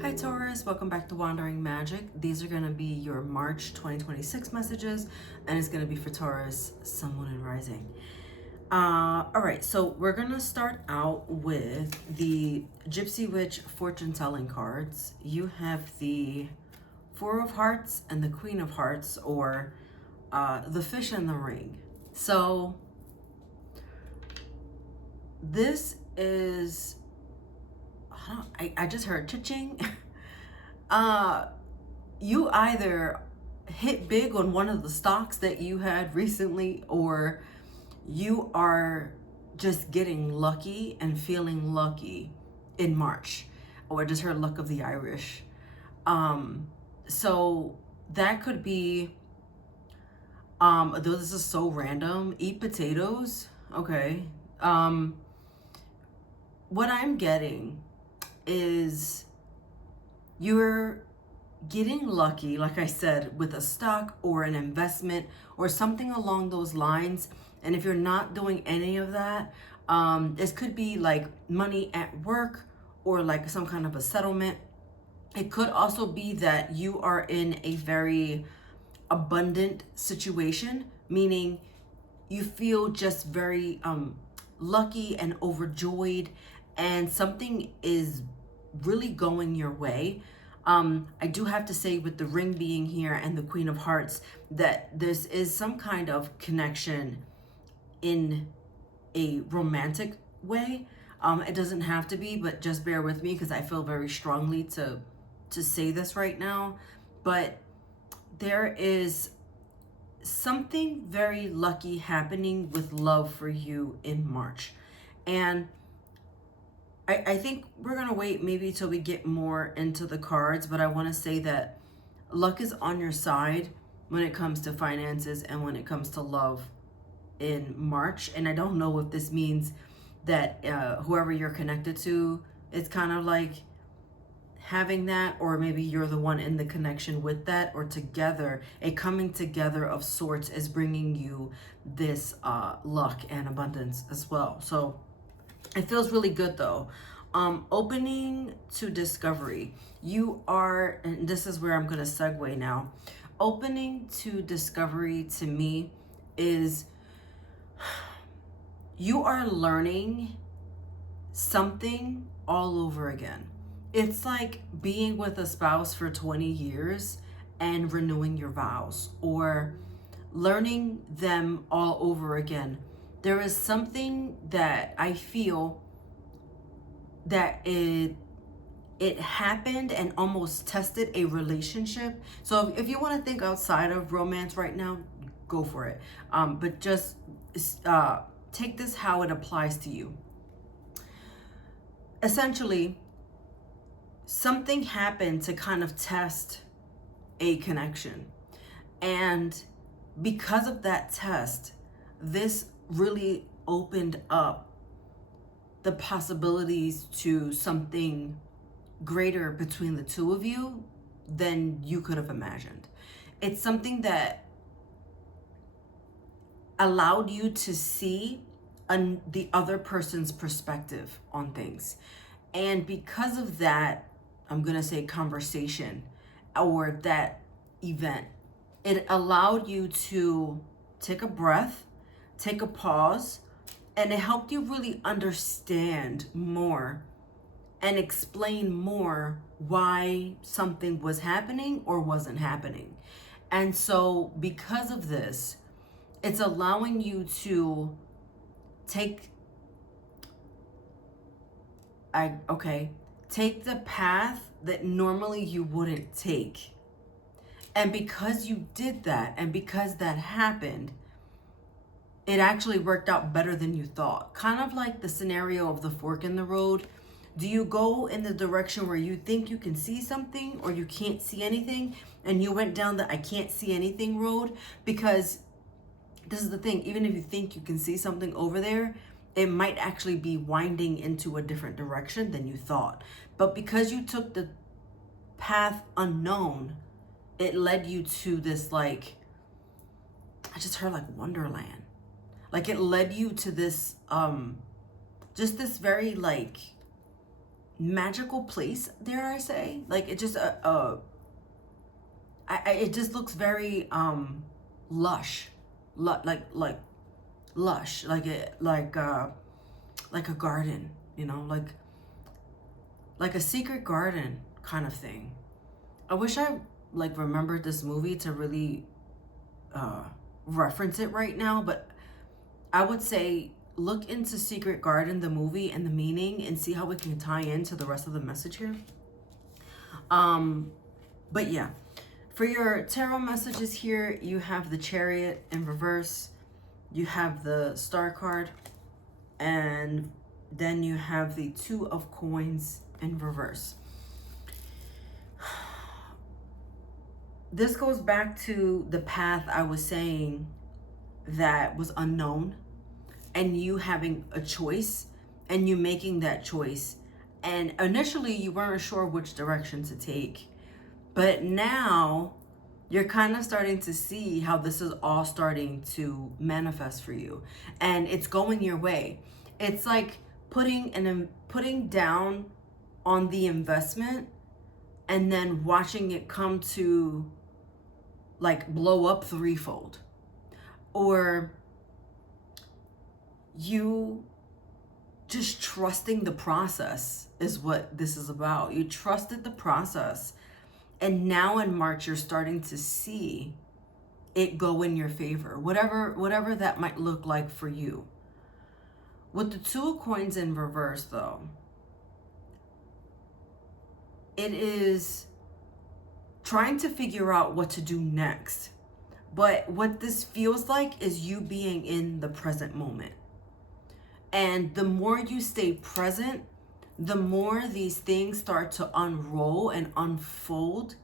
Hi Taurus, welcome back to Wandering Magic. These are going to be your March 2026 messages, and it's going to be for Taurus, Sun, Moon, and Rising. All right, so we're going to start out with the Gypsy Witch fortune telling cards. You have the Four of Hearts and the Queen of Hearts, or the Fish and the Ring. So this is, I just heard cha-ching. You either hit big on one of the stocks that you had recently, or you are just getting lucky and feeling lucky in March. Or I just heard luck of the Irish. So that could be, though this is so random, eat potatoes. Okay. What I'm getting is you're getting lucky, like I said, with a stock or an investment or something along those lines. And if you're not doing any of that, this could be like money at work or like some kind of a settlement. It could also be that you are in a very abundant situation, meaning you feel just very lucky and overjoyed, and something is really going your way. I do have to say, with the ring being here and the Queen of Hearts, that this is some kind of connection in a romantic way. It doesn't have to be, but just bear with me because I feel very strongly to say this right now. But there is something very lucky happening with love for you in March. And I think we're going to wait maybe till we get more into the cards, but I want to say that luck is on your side when it comes to finances and when it comes to love in March. And I don't know if this means that whoever you're connected to, it's kind of like having that, or maybe you're the one in the connection with that, or together, a coming together of sorts is bringing you this luck and abundance as well. So it feels really good though. Opening to discovery. You are, and this is where I'm going to segue now. Opening to discovery to me is you are learning something all over again. It's like being with a spouse for 20 years and renewing your vows, or learning them all over again. There is something that I feel that it happened and almost tested a relationship. So if you want to think outside of romance right now, go for it. But just take this how it applies to you. Essentially, something happened to kind of test a connection. And because of that test, this really opened up the possibilities to something greater between the two of you than you could have imagined. It's something that allowed you to see the other person's perspective on things. And because of that, I'm going to say conversation or that event, it allowed you to take a breath, take a pause, and it helped you really understand more and explain more why something was happening or wasn't happening. And so because of this, it's allowing you to take the path that normally you wouldn't take. And because you did that, and because that happened, it actually worked out better than you thought. Kind of like the scenario of the fork in the road. Do you go in the direction where you think you can see something or you can't see anything, and you went down the I can't see anything road? Because this is the thing, even if you think you can see something over there, it might actually be winding into a different direction than you thought. But because you took the path unknown, it led you to this, like, I just heard like Wonderland. Like it led you to this, just this very like magical place, dare I say. Like it just it just looks very lush, like lush, like a garden, you know, like a secret garden kind of thing. I wish I like remembered this movie to really reference it right now, but I would say look into Secret Garden, the movie, and the meaning, and see how we can tie into the rest of the message here. But yeah, for your tarot messages here, you have the Chariot in reverse, you have the Star card, and then you have the Two of Coins in reverse. This goes back to the path I was saying that was unknown, and you having a choice and you making that choice. And initially you weren't sure which direction to take, but now you're kind of starting to see how this is all starting to manifest for you, and it's going your way. It's like putting down on the investment and then watching it come to like blow up threefold. Or you just trusting the process is what this is about. You trusted the process, and now in March you're starting to see it go in your favor, whatever that might look like for you. With the Two of Coins in reverse though, it is trying to figure out what to do next. But what this feels like is you being in the present moment. And the more you stay present, the more these things start to unroll and unfold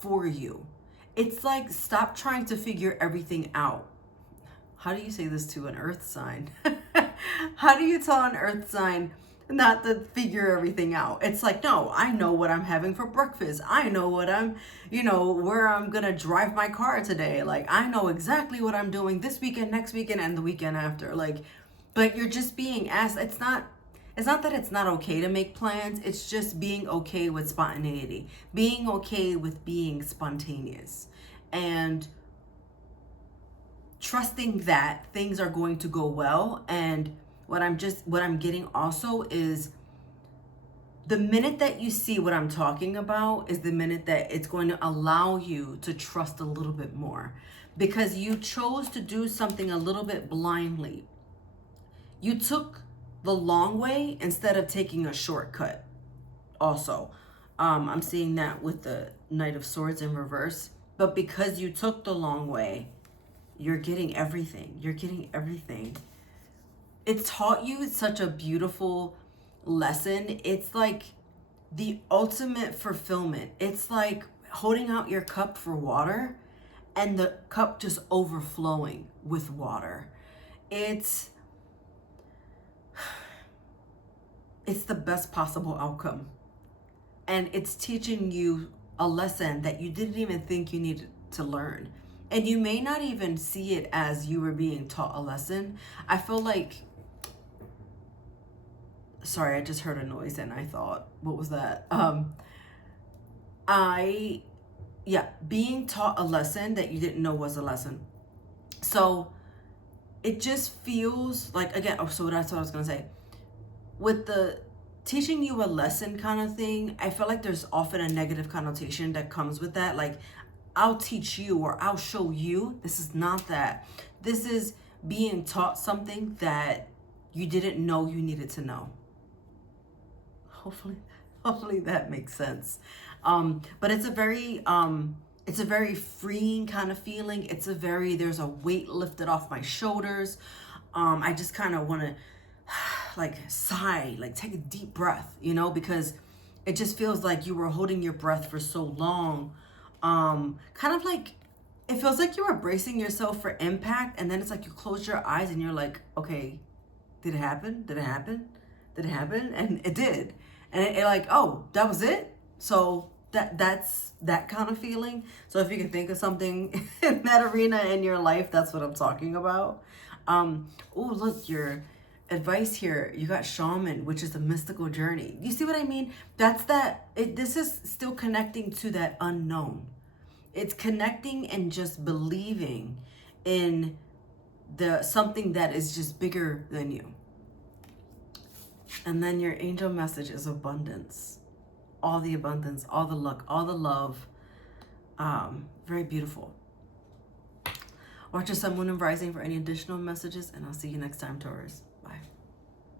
for you. It's like, stop trying to figure everything out. How do you say this to an earth sign? How do you tell an earth sign not to figure everything out? It's like, no, I know what I'm having for breakfast. I know what I'm, where I'm going to drive my car today. Like, I know exactly what I'm doing this weekend, next weekend, and the weekend after. Like, but you're just being asked. It's not that it's not okay to make plans. It's just being okay with spontaneity, being okay with being spontaneous, and trusting that things are going to go well. And what I'm getting also is the minute that you see what I'm talking about is the minute that it's going to allow you to trust a little bit more, because you chose to do something a little bit blindly. You took the long way instead of taking a shortcut. Also, I'm seeing that with the Knight of Swords in reverse. But because you took the long way, you're getting everything. You're getting everything. It taught you such a beautiful lesson. It's like the ultimate fulfillment. It's like holding out your cup for water and the cup just overflowing with water. It's the best possible outcome. And it's teaching you a lesson that you didn't even think you needed to learn. And you may not even see it as you were being taught a lesson. I feel like, sorry, I just heard a noise and I thought, what was that? Being taught a lesson that you didn't know was a lesson. So it just feels like, again, so that's what I was gonna say. With the teaching you a lesson kind of thing, I feel like there's often a negative connotation that comes with that. Like, I'll teach you or I'll show you. This is not that. This is being taught something that you didn't know you needed to know. Hopefully that makes sense. But it's a very freeing kind of feeling. There's a weight lifted off my shoulders. I just kind of want to like sigh, like take a deep breath, because it just feels like you were holding your breath for so long. Kind of like, it feels like you were bracing yourself for impact, and then it's like you close your eyes and you're like, okay, did it happen? Did it happen? Did it happen? And it did. And it like, oh, that was it? So that's that kind of feeling. So if you can think of something in that arena in your life, that's what I'm talking about. Oh, look, your advice here, you got shaman, which is a mystical journey. You see what I mean? That's that. This is still connecting to that unknown. It's connecting and just believing in the something that is just bigger than you. And then your angel message is abundance. All the abundance, all the luck, all the love. Very beautiful. Watch your sun, moon, and rising for any additional messages, and I'll see you next time, Taurus.